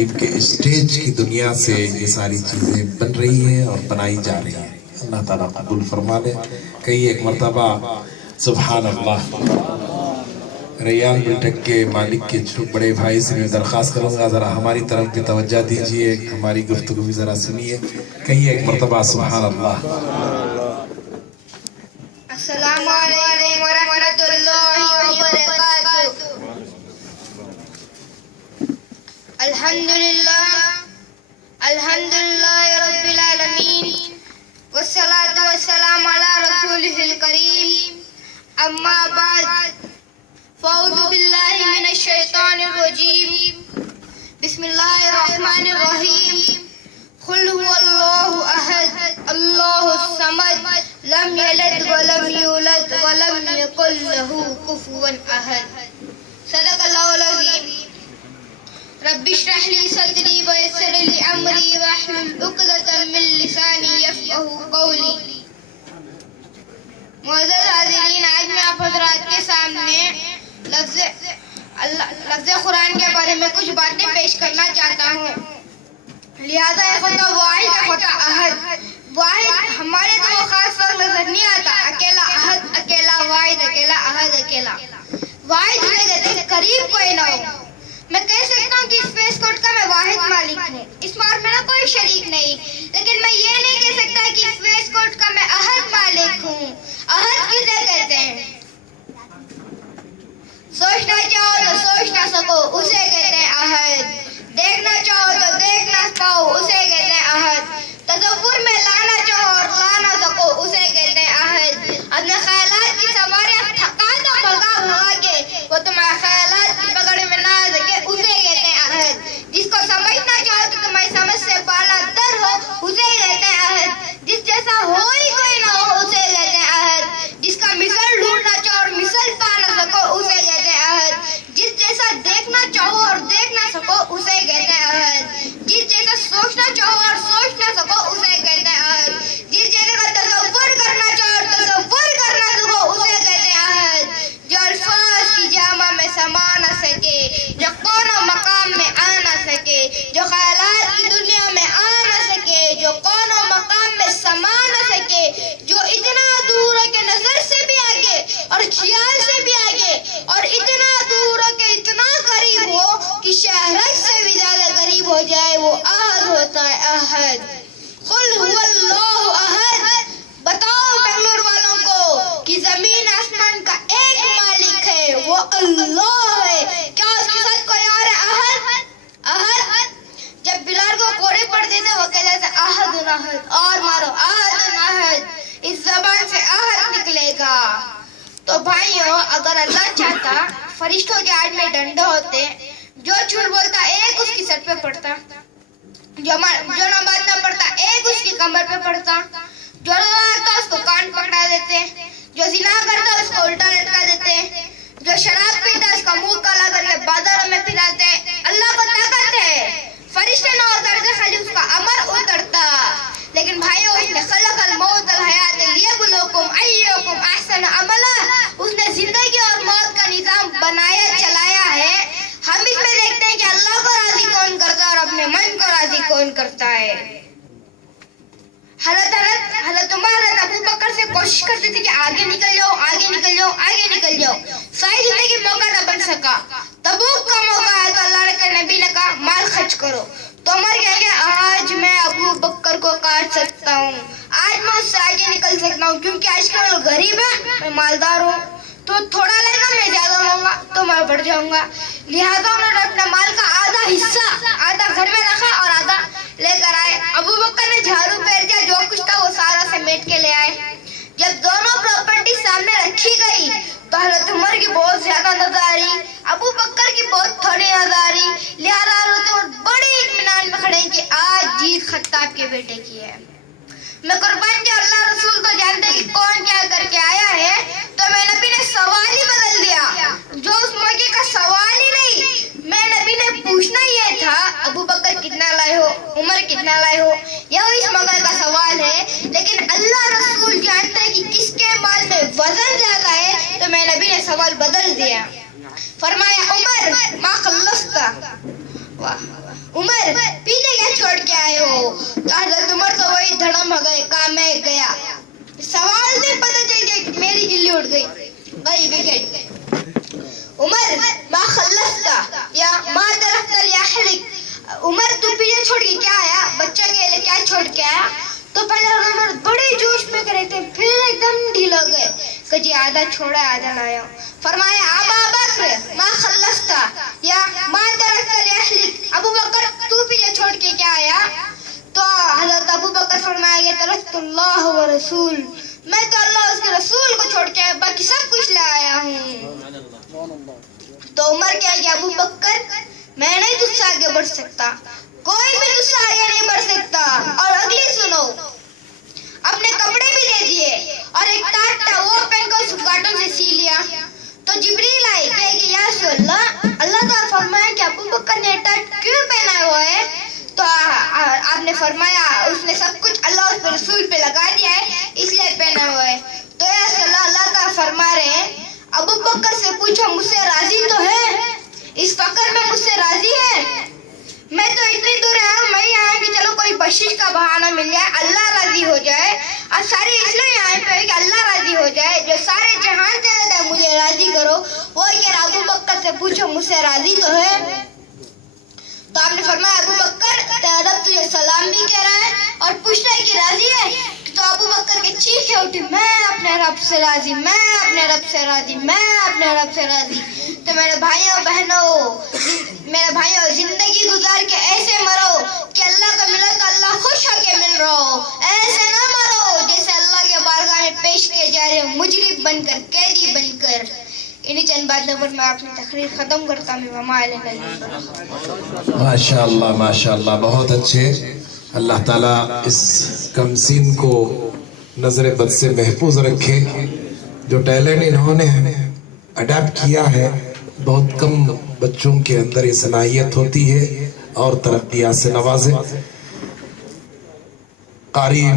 تقریب کے اسٹیج کی دنیا سے یہ ساری چیزیں بن رہی ہیں اور بنائی جا رہی ہیں. اللہ تعالیٰ قبول فرما لے. کئی ایک مرتبہ سبحان اللہ. ریان بلٹک کے مالک کے بڑے بھائی سے میں درخواست کروں گا ذرا ہماری طرف بھی توجہ دیجئے, ہماری گفتگو بھی ذرا سنیے. کئی ایک مرتبہ سبحان اللہ. السلام علیکم ورحمۃ اللہ وبرکاتہ. الحمدللہ رب العالمین والصلاة والسلام علی رسولہ الکریم. اما بعد فاعوذ باللہ من الشیطان الرجیم. بسم اللہ الرحمن الرحیم. قل هو اللہ احد اللہ الصمد لم یلد ولم یولد ولم یکن له کفوا احد. صدق اللہ العظیم. رب اشرح لي صدري ويسر لي امري واحلل عقدة من لساني يفقهوا قولي. معزز حاضرین, آج میں آپ حضرات کے سامنے لفظ قرآن کے بارے میں کچھ باتیں پیش کرنا چاہتا ہوں. لہذا ایک ہوتا واحد, ایک ہوتا احد. واحد ہمارے تو وہ خاص فرق نظر نہیں آتا, اکیلا احد, اکیلا واحد, اکیلا احد, اکیلا واحد جنہیں کہتے ہیں قریب کوئی نہ ہو. میں کہہ سکتا ہوں کہ اسپیس کوڈ کا میں واحد مالک ہوں, اس میں میرا کوئی شریک نہیں, لیکن میں یہ نہیں کہہ سکتا کہ اسپیس کوڈ کا میں احد مالک ہوں. احد کسے کہتے ہیں؟ سوچنا چاہو تو سوچ نہ سکو اسے کہتے ہیں احد. دیکھنا چاہو تو دیکھ نہ پاؤ اسے کہتے ہیں احد. تصور میں لانا چاہو اور لا نہ سکو اسے کہتے ہیں احد. اپنے خیالات کی سواری تھکا تو بھگا کے وہ تمہارے خیالات کی پکڑ میں نہ آ سکے اسے کہتے ہیں احد. جس کو سمجھنا چاہو تو تمہاری سمجھ سے بالا تر ہو اسے کہتے ہیں احد. جس جیسا ہو ہی کوئی نہ ہو اسے کہتے ہیں احد. جس کا مثل ڈھونڈنا چاہو اور مثل پا نہ سکو اسے کہتے ہیں احد. جس جیسا دیکھنا چاہو اور دیکھ نہ سکو اسے کہتے ہیں احد. جس جیسا سوچنا چاہو اور سوچ نہ سکو اسے کہتے ہیں احد. جس جیسے کا تصور کرنا چاہو اور تصور کر نہ سکو اسے کہتے ہیں احد. جو الفاظ کی جامع میں سما نہ سکے, جو کون و مقام میں آ نہ سکے, جو خیالات کی دنیا میں آ نہ سکے, جو کون و مقام میں سما نہ سکے, جو اتنا دور ہو کہ نظر سے بھی آگے اور خیال سے بھی آگے, اور اتنا دور ہو کہ اتنا قریب ہو کہ شہرت سے بھی زیادہ قریب ہو جائے, وہ احد ہوتا ہے احد. قل هو اللہ احد. بتاؤ بنگلور والوں کو کہ زمین آسمان کا ایک مالک ہے, وہ اللہ ہے. کیا اس کے ساتھ کوئی اور ہے؟ احد احد. جب بلال کو کوڑے پڑتے تھے وہ کہتے تھے احد احد, اور مارو احد احد, اس زبان سے احد نکلے گا. تو بھائیو, اگر اللہ چاہتا فرشتوں کے ہاتھ میں ڈنڈے ہوتے, جو جھوٹ بولتا ایک اس کی سر پہ پڑتا, جو نماز نہ پڑھتا ایک اس کی کمر پہ پڑتا, جو روزہ رکھتا اس کو کان پکڑا دیتے, جو زنا کرتا اس کو الٹا لٹکا دیتے, جو شراب پیتا اس کا منہ کالا کر کے بازاروں میں پھراتے. اللہ کو طاقت ہے, فرشتے نہ اترتے, خالی اس کا امر اترتا. لیکن بھائیو, اس نے خلق الموت والحیات لیبلوکم ایکم احسن عملا, اس نے زندگی اور موت کا نظام بنایا چلایا ہے. ہم اس میں دیکھتے ہیں کہ اللہ کو راضی کون کرتا ہے اور اپنے من کو راضی کون کرتا ہے. حضرت عمر حضرت ابو بکر سے کوشش کرتے تھے کہ آگے نکل جاؤ, آگے نکل جاؤ, آگے نکل جاؤ. ساری زندگی موقع نہ بن سکا. تبوک کا موقع ہے تو اللہ کے نبی نے کہا مال خرچ کرو. تو عمر کہیں گے آج میں ابو بکر کو کاٹ سکتا ہوں, آج میں اس سے آگے نکل سکتا ہوں, کیونکہ آج کل غریب ہے, میں مالدار ہوں, تو تھوڑا لینا میں زیادہ لوں گا تو میں بڑھ جاؤں گا. لہٰذا انہوں نے اپنے مال کا آدھا حصہ آدھا گھر میں رکھا اور آدھا لے کر آئے. ابو بکر نے جھاڑو پھیر دیا, جو کچھ تھا وہ سارا سمیٹ کے لے آئے. جب دونوں پراپرٹی سامنے رکھی گئی تو حضرت عمر کی بہت زیادہ نظر آ رہی, ابو بکر کی بہت تھوڑی نظر آ رہی. لہٰذا حضرت عمر بڑے اطمینان میں کھڑے کہ آج جیت خطاب کے بیٹے کی ہے. میں قربان کے اللہ رسول تو جانتے کہ کون کیا کر کے آیا ہے, تو میں نبی نے سوال ہی بدل دیا, جو اس موقع کا سوال ہی نہیں. میں نبی نے پوچھنا یہ تھا ابو بکر کتنا لائے ہو, عمر کتنا لائے ہو, یہ اس موقع کا سوال ہے. لیکن اللہ رسول جانتے کہ کس کے مال میں وزن زیادہ ہے, تو میں نبی نے سوال بدل دیا. فرمایا عمر ما خلصت. واہ عمر پیچھے کیا چھوڑ کے آئے ہو؟ تو حضرت عمر تو وہی دھڑم ہو گئے، کہا میں گیا۔ سوال سے پتہ چل گیا میری گلی اڑ گئی، وکٹ۔ عمر ما خلصت یا ما ترکت لیحلک، عمر تو پیچھے چھوڑ کے کیا آیا؟ بچہ کے لیے کیا چھوڑ کے آیا؟ تو پہلے عمر بڑے جوش میں کرے تھے، پھر ایک دم ڈھیلا گئے کہ جی آدھا چھوڑا آدھا لایا۔ فرمایا ابا بکر ما خلصت یا ما ترکت لیحلک، ابو بکر تو پیچھے چھوڑ کے کیا آیا؟ تو حضرت ابو بکر فرمایا کہ ترکت اللہ و رسول، میں تو اللہ اس کے رسول کو چھوڑ کے باقی سب کچھ لے آیا ہوں۔ تو عمر کہا کہ ابو بکر میں نہیں تجھ سے آگے بڑھ سکتا، کوئی بھی تجھ سے آگے نہیں بڑھ سکتا۔ اور اگلی سنو، اپنے کپڑے بھی دے دیے اور ایک ٹاٹ تھا وہ پہن کر اس کاٹن سے سی لیا۔ تو جبریل آئے کہ یا رسول اللہ، اللہ تعالیٰ فرمایا کہ ابو بکر نے ٹاٹ کیوں پہنا ہوا ہے؟ تو آپ نے فرمایا اس نے سب کچھ اللہ اس کے رسول پہ لگا دیا ہے اس لیے پہنا ہوا ہے۔ تو یا رسول اللہ، اللہ تعالیٰ فرما رہے ہیں ابو بکر سے پوچھو مجھ سے راضی تو ہے؟ اس فقر میں مجھ سے راضی ہے؟ میں تو اتنی دور آیا ہوں، میں یہاں کہ چلو کوئی بخشش کا بہانہ مل جائے، اللہ راضی ہو جائے۔ اور ساری اس لیے یہاں پہ کہ اللہ راضی ہو جائے، جو سارے جہان سے زیادہ مجھے راضی کرو، وہ کہ ابو بکر سے پوچھو مجھ سے راضی تو ہے؟ تو آپ نے فرمایا ابو بکر تیرا رب تجھے سلام بھی کہہ رہا ہے اور پوچھ رہا ہے کہ راضی ہے؟ تو ابو بکر کے چیخیں اٹھی، میں اپنے رب سے راضی، میں اپنے رب سے راضی، میں اپنے رب سے راضی۔ تو میرے بھائیوں بہنوں، زندگی گزار کے ایسے مرو کہ اللہ کا ملو تو اللہ خوش ہو کے مل رہا ہو، ایسے نہ مرو جیسے اللہ کے بارگاہ میں پیش کیے جا رہے ہو مجرم بن کر، قیدی بن کر۔ انہی چند باتوں پر میں اپنی تقریر ختم کرتا ہوں۔ وما علینا الا البلاغ۔ ماشاءاللہ ماشاءاللہ، بہت اچھے۔ اللہ تعالیٰ اس کم سین کو نظر بد سے محفوظ رکھے۔ جو ٹیلنٹ انہوں نے اڈاپٹ کیا ہے، بہت کم بچوں کے اندر یہ صلاحیت ہوتی ہے، اور ترقیات سے نوازے۔ قاری